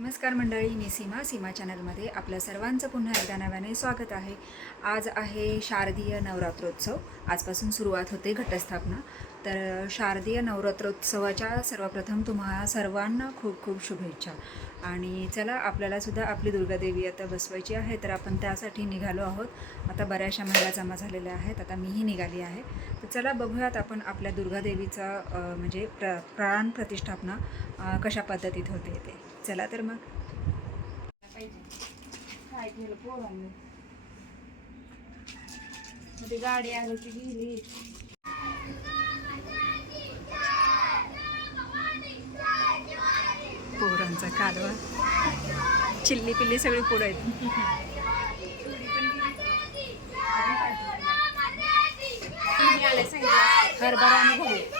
नमस्कार मंडळी मी सीमा सीमा चॅनलमध्ये आपल्या सर्वांचं पुन्हा एकदा नव्याने स्वागत आहे. आज आहे शारदीय नवरात्रोत्सव. आजपासून सुरुवात होते घटस्थापना. तर शारदीय नवरात्रोत्सवाच्या सर्वप्रथम तुम्हा सर्वांना खूप खूप शुभेच्छा. आणि चला आपल्यालासुद्धा आपली दुर्गादेवी आता बसवायची आहे तर आपण त्यासाठी निघालो आहोत. आता बऱ्याचशा महिला जमा झालेल्या आहेत आता मीही निघाली आहे. तर चला बघूयात आपण आपल्या दुर्गादेवीचा म्हणजे प्र प्राण प्रतिष्ठापना कशा पद्धतीत होते ते. चला तर मग. ती गाडी आली की गेली. पोरांचा कालवा. चिल्ली पिल्ली सगळी पुढं आहेत. हरभरा आणि गहू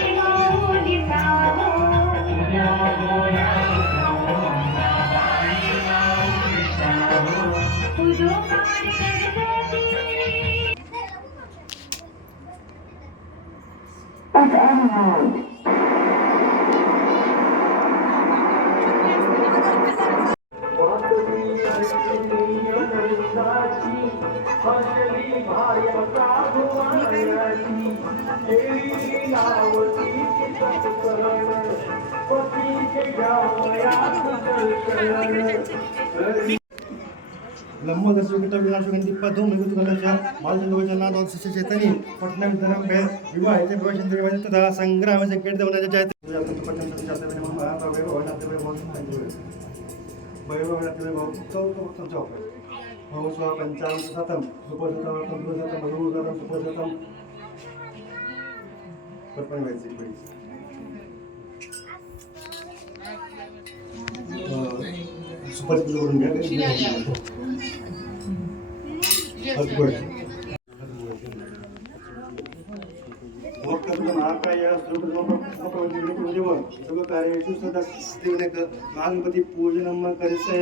लंबदर्शक विनाशगंधी पदो मृगुतुकंडाच्या बालचंद्रवच्या नादात चैतनी पटनाम धरम विवाह येथे प्रवेशंद्र विवाह तथा संग्राम संकेत देवनाच्या पटनाम जाते म्हणजे तो तो वापर भव स्व पंचांश शतम सुपशतम तंत्रशतम भगवतम सुपशतम पटपण व्हायची करून घ्या गणपती पूजनम करिसे ऋतुश्री जेवण पूजनम करिसे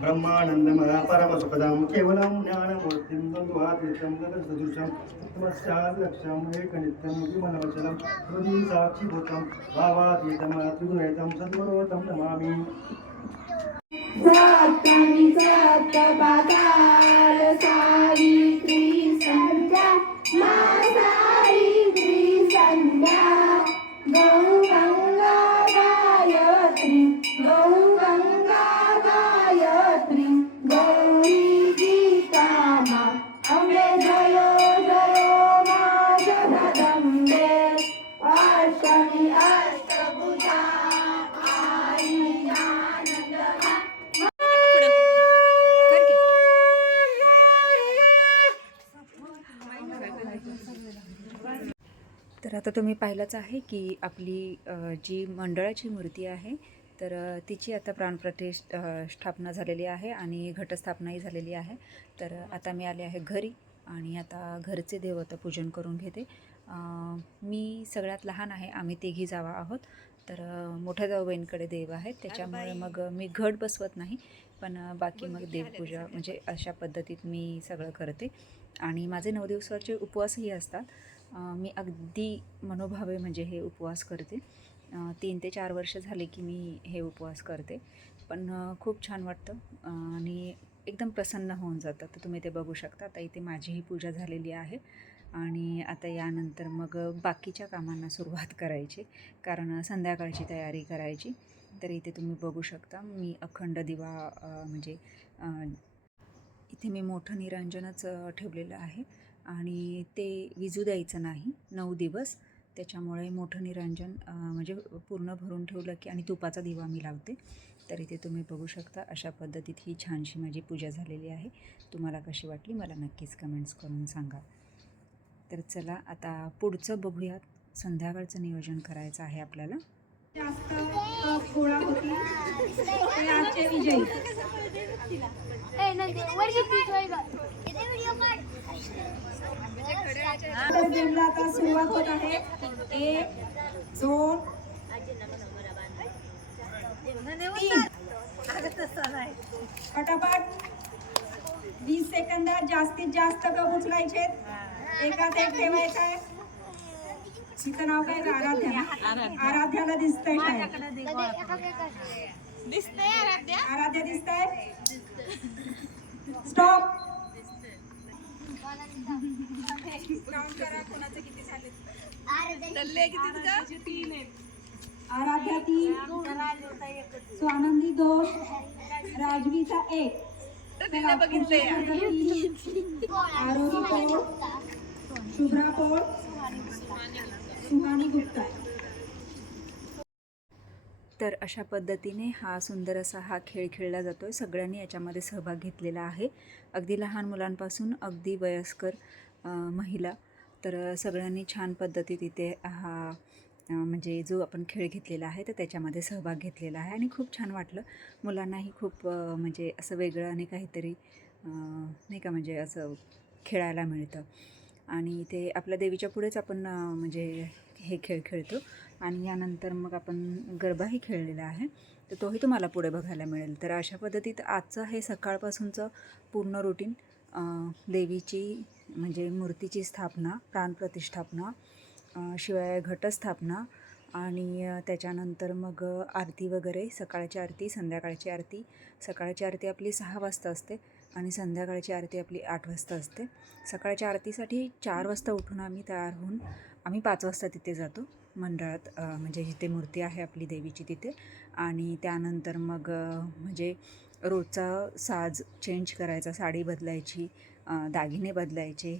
బ్రహ్మానందమయ పరమసుఖదాం కేవలం జ్ఞానమూర్తిం ద్వంద్వాతీతం సదృశం తమస్యాలక్ష్యం ఏకనిత్యం విమలవచలం హృది సాక్షిభూతం భావాతీతం త్రిగుణయుతం आता तुम्ही पाहिलंच आहे की आपली जी मंडळाची मूर्ती आहे तर तिची आता प्राणप्रतिष्ठ स्थापना झालेली आहे आणि घटस्थापनाही झालेली आहे. तर आता मी आले आहे घरी आणि आता घरचे देवता पूजन करून घेते. मी सगळ्यात लहान आहे आम्ही तिघी जावा आहोत. तर मोठ्या जाऊबाईंकडे देव आहेत त्याच्यामुळे मग मी घट बसवत नाही पण बाकी मग देवपूजा म्हणजे अशा पद्धतीत मी सगळं करते. आणि माझे नऊ दिवसाचे उपवासही असतात. मी अगदी मनोभावे म्हणजे हे उपवास करते. तीन ते चार वर्ष झाले की मी हे उपवास करते. पण खूप छान वाटतं. आणि एकदम प्रसन्न होऊन जातं. तर तुम्ही ते बघू शकता. आता इथे माझीही पूजा झालेली आहे. आणि आता यानंतर मग बाकीच्या कामांना सुरुवात करायची. कारण संध्याकाळची तयारी करायची. तर इथे तुम्ही बघू शकता. मी अखंड दिवा म्हणजे इथे मी मोठं निरांजनच ठेवलेलं आहे. आणि ते विजू द्यायचं नाही. नऊ दिवस. त्याच्यामुळे मोठं निरांजन म्हणजे पूर्ण भरून ठेवलं की आणि तुपाचा दिवा मी लावते. तर इथे तुम्ही बघू शकता. अशा पद्धतीत ही छानशी माझी पूजा झालेली आहे. तुम्हाला कशी वाटली मला नक्कीच कमेंट्स करून सांगा. तर चला आता पुढचं बघूयात. संध्याकाळचं नियोजन करायचं आहे आपल्याला. जास्त गोळा होतील ते आजचे विजयी तर गेमला आता सुरुवात होत आहे. एक दोन वीस सेकंदात जास्तीत जास्त कप उचलायचे एकात एक ठेवायचं आहे. तिचं नाव काय? गं? आराध्या आराध्याला दिसतंय काय? आराध्या. दिसतंय? स्टॉप आराध्या. तीन स्वानंदी दोन राजवीचा एक. पद्धती. आरोही पौळ शुभ्रा पौळ सुहानी गुप्ता तर अशा पद्धतीने हा सुंदर असा हा खेळ खेळला जातो आहे सगळ्यांनी याच्यामध्ये सहभाग घेतलेला आहे. अगदी लहान मुलांपासून अगदी वयस्कर महिला. तर सगळ्यांनी छान पद्धती तिथे हा म्हणजे जो आपण खेळ घेतलेला आहे तर त्याच्यामध्ये सहभाग घेतलेला आहे. आणि खूप छान वाटलं. मुलांनाही खूप म्हणजे असं वेगळं आणि काहीतरी नाही का म्हणजे असं खेळायला मिळतं. आणि ते आपल्या देवीच्या पुढेच आपण म्हणजे हे खेळ खेळतो. आणि यानंतर मग आपण गरबाही खेळलेला आहे. तर तोही तुम्हाला पुढे बघायला मिळेल. तर अशा पद्धतीत आजचं हे सकाळपासूनचं पूर्ण रुटीन देवीची म्हणजे मूर्तीची स्थापना प्राणप्रतिष्ठापना शिवाय घटस्थापना आणि त्याच्यानंतर मग आरती वगैरे सकाळची आरती संध्याकाळची आरती. सकाळची आरती आपली सहा वाजता असते. आणि संध्याकाळची आरती आपली आठ वाजता असते. सकाळच्या आरतीसाठी चार वाजता उठून आम्ही तयार होऊन आम्ही पाच वाजता तिथे जातो. मंडळात म्हणजे जिथे मूर्ती आहे आपली देवीची तिथे. आणि त्यानंतर मग म्हणजे रोजचा साज चेंज करायचा साडी बदलायची दागिने बदलायचे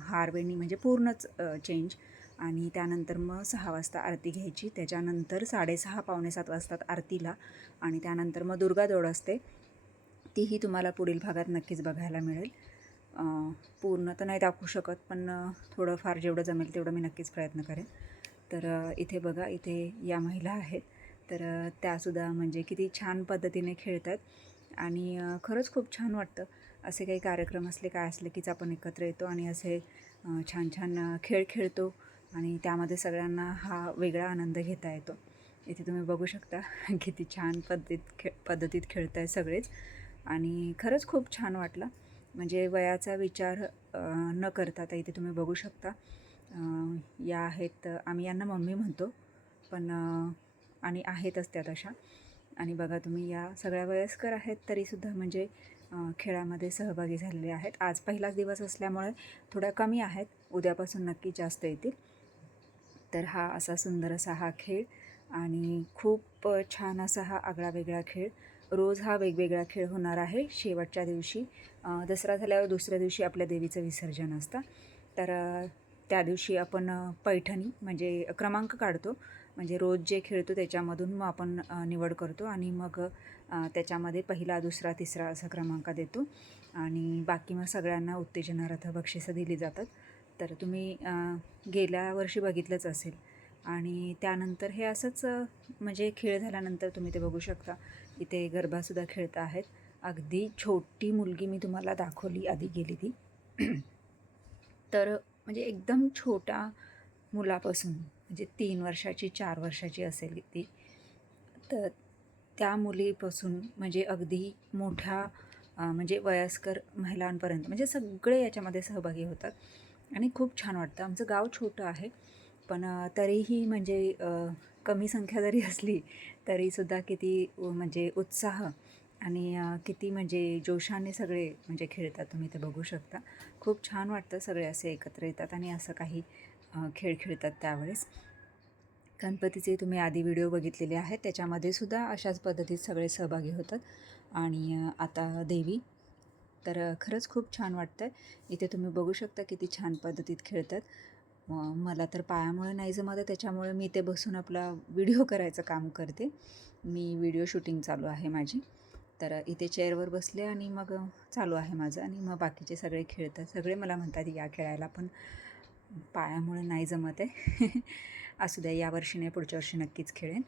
हारवेणी म्हणजे पूर्णच चेंज आणि त्यानंतर मग सहा वाजता आरती घ्यायची. त्याच्यानंतर साडेसहा पावणे सात वाजतात आरतीला. आणि त्यानंतर मग दुर्गा दौड असते. तीही तुम्हाला पुढील भागात नक्कीच बघायला मिळेल. पूर्ण तर नाही दाखवू शकत पण थोडंफार जेवढं जमेल तेवढं मी नक्कीच प्रयत्न करेन. तर इथे बघा इथे या महिला आहेत. तर त्यासुद्धा म्हणजे किती छान पद्धतीने खेळतात आणि खरंच खूप छान वाटतं. असे काही कार्यक्रम असले काय असले कीच आपण एकत्र येतो आणि असे छान छान खेळ खेळतो आणि त्यामध्ये सगळ्यांना हा वेगळा आनंद घेता येतो. इथे तुम्ही बघू शकता किती छान पद्धतीत खे पद्धतीत खेळत आहे सगळेच. आणि खरंच खूप छान वाटलं. म्हणजे वयाचा विचार न करता तर इथे तुम्ही बघू शकता. या आहेत आम्ही यांना मम्मी म्हणतो पण आणि आहेतच त्या तशा आणि बघा तुम्ही या सगळ्या वयस्कर आहेत तरीसुद्धा म्हणजे खेळामध्ये सहभागी झालेले आहेत. आज पहिलाच दिवस असल्यामुळे थोड्या कमी आहेत उद्यापासून नक्की जास्त येतील. तर हा असा सुंदर असा हा खेळ आणि खूप छान असा हा आगळा वेगळा खेळ रोज हा वेगवेगळा खेळ होणार आहे शेवटच्या दिवशी. दसरा झाल्यावर दुसऱ्या दिवशी आपल्या देवीचं विसर्जन असतं. तर त्या दिवशी आपण पैठणी म्हणजे क्रमांक काढतो. म्हणजे रोज जे खेळतो त्याच्यामधून मग आपण निवड करतो आणि मग त्याच्यामध्ये पहिला दुसरा तिसरा असा क्रमांक देतो. आणि बाकी मग सगळ्यांना उत्तेजनार्थ बक्षिसं दिली जातात. तर तुम्ही गेल्या वर्षी बघितलंच असेल. आणि त्यानंतर हे असंच म्हणजे खेळ झाल्यानंतर तुम्ही ते बघू शकता. इथे गरबासुद्धा खेळत आहेत. अगदी छोटी मुलगी मी तुम्हाला दाखवली आधी गेली ती. तर म्हणजे एकदम छोट्या मुलापासून म्हणजे तीन वर्षाची चार वर्षाची असेल ती. तर त्या मुलीपासून म्हणजे अगदी मोठ्या म्हणजे वयस्कर महिलांपर्यंत म्हणजे सगळे याच्यामध्ये सहभागी होतात. आणि खूप छान वाटतं. आमचं गाव छोटं आहे पण तरीही म्हणजे कमी संख्या जरी असली तरीसुद्धा किती म्हणजे उत्साह आणि किती म्हणजे जोशाने सगळे म्हणजे खेळतात. तुम्ही ते बघू शकता. खूप छान वाटतं सगळे असे एकत्र येतात आणि असं काही खेळ खेळतात त्यावेळेस. गणपतीचे तुम्ही आधी व्हिडिओ बघितलेले आहेत. त्याच्यामध्ये सुद्धा अशाच पद्धतीत सगळे सहभागी होतात. आणि आता देवी तर खरंच खूप छान वाटतं आहे इथे तुम्ही बघू शकता किती छान पद्धतीत खेळतात. मला तर पायामुळे नाही जमत आहे त्याच्यामुळे मी ते बसून आपला व्हिडिओ करायचं काम करते. मी व्हिडिओ शूटिंग चालू आहे माझी. तर इथे चेअरवर बसले आणि मग चालू आहे माझं आणि मग बाकीचे सगळे खेळतात. सगळे मला म्हणतात या खेळायला पण पायामुळे नाही जमत आहे. असू द्या यावर्षी नाही पुढच्या वर्षी नक्कीच खेळेन.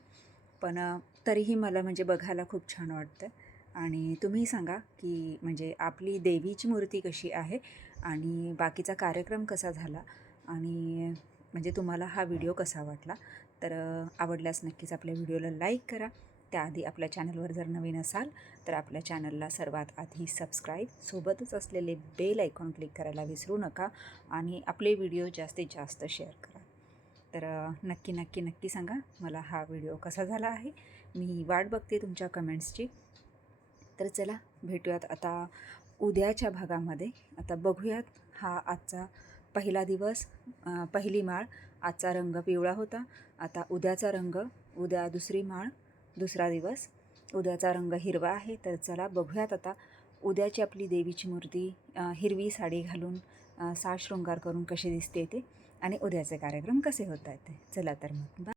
पण तरीही मला म्हणजे बघायला खूप छान वाटतं. आणि तुम्ही सांगा की म्हणजे आपली देवीची मूर्ती कशी आहे आणि बाकीचा कार्यक्रम कसा झाला? आणि म्हणजे तुम्हाला हा व्हिडिओ कसा वाटला तर आवडल्यास नक्कीच आपल्या व्हिडिओला लाईक करा. त्याआधी आपल्या चॅनलवर जर नवीन असाल तर आपल्या चॅनलला सर्वात आधी सबस्क्राईब सोबतच असलेले बेल आयकॉन क्लिक करायला विसरू नका आणि आपले व्हिडिओ जास्तीत जास्त शेअर करा. तर नक्की नक्की नक्की सांगा मला हा व्हिडिओ कसा झाला आहे. मी वाट बघते तुमच्या कमेंट्सची. तर चला भेटूयात आता उद्याच्या भागामध्ये. आता बघूयात हा आजचा पहिला दिवस पहिली माळ आजचा रंग पिवळा होता. आता उद्याचा रंग उद्या दुसरी माळ दुसरा दिवस. उद्याचा रंग हिरवा आहे तर चला बघूयात आता उद्याची आपली देवीची मूर्ती हिरवी साडी घालून अ, साज शृंगार करून कशी दिसते ते आणि उद्याचे कार्यक्रम कसे होत आहेत ते. चला तर मग बाय